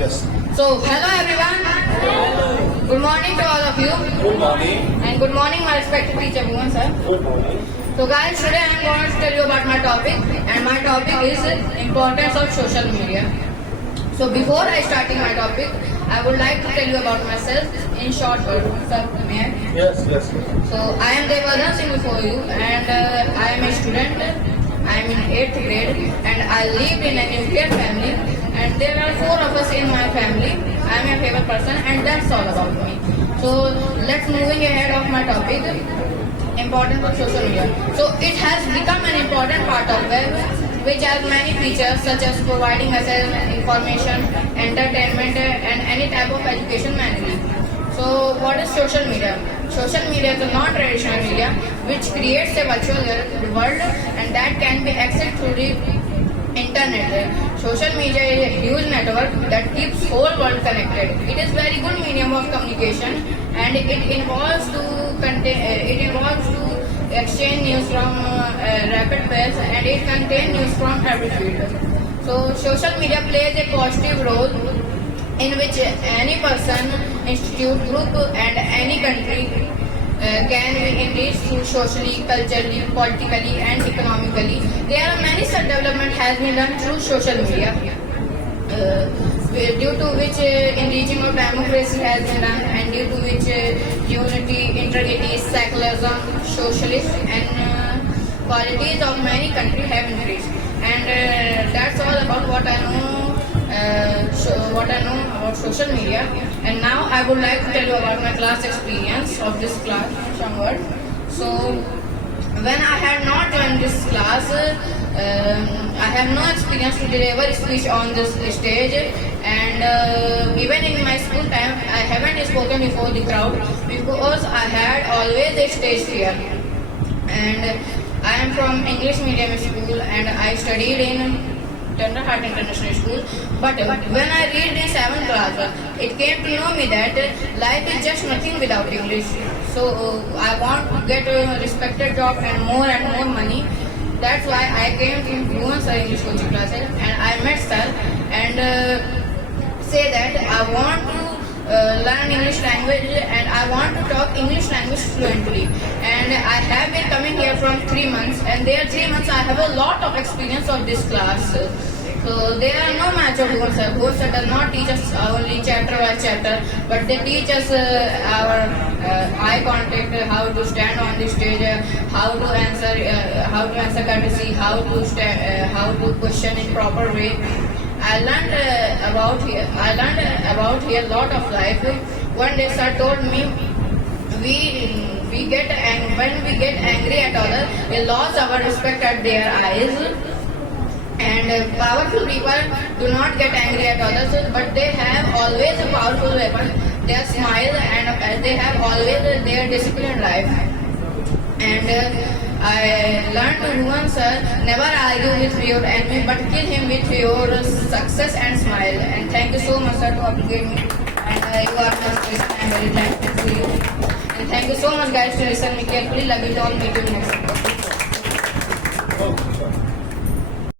Yes. So, hello everyone. Good morning to all of you. Good morning. And good morning, my respected teacher, Bhuvan sir. Good morning. So, guys, today I am going to tell you about my topic, and my topic is importance of social media. So, before I starting my topic, I would like to tell you about myself in short words. Sir, may I? Yes, yes. So, I am Devardhan Singh before you, and I am a student. I am in 8th grade, and I live in a nuclear family, and there are 4 of us in my family. I am a favorite person, and that's all about me. So, let's moving ahead of my topic, importance of social media. So, it has become an important part of web, which has many features such as providing us information, entertainment, and any type of education manually. So, what is social media? Social media is a non-traditional media which creates a virtual world and that can be accessed through the internet. Social media is a huge network that keeps whole world connected. It is very good medium of communication and it involves to exchange news from rapid pace and it contains news from every field. So, social media plays a positive role in which any person, institute, group and any country can be enriched through socially, culturally, politically and economically. There are many such development has been done through social media due to which enriching of democracy has been done and due to which unity, integrity, secularism, socialist and qualities of many countries have increased. And that's all about what I know about social media. And now I would like to tell you about my class experience of this class somewhat. So when I had not joined this class, I have no experience to deliver speech on this stage and even in my school time I haven't spoken before the crowd because I had always a stage fear. And I am from English medium school and I studied in Heart International School. But when I read in 7th class, it came to know me that life is just nothing without English. So I want to get a respected job and more money. That's why I came to Bhuvan sir English coaching classes and I met sir and say that I want to learn English language and I want to talk English language fluently. And I have been coming here from 3 months and there 3 months I have a lot of experience of this class. So there are no match of Bhuvan sir. Bhuvan sir does not teach us only chapter by chapter, but they teach us our eye contact, how to stand on the stage, how to answer courtesy, how to question in proper way. I learned about here lot of life. One day sir told me when we get angry at others, we lose our respect at their eyes. And powerful people do not get angry at others, but they have always a powerful weapon, their smile, and they have always their disciplined life. And I learned to Bhuvan sir, never argue with your enemy, but kill him with your success and smile. And thank you so much sir to upgrade me. And you are my special. I am very thankful to you. And thank you so much guys to listen me carefully. Love you all. Meet you next time.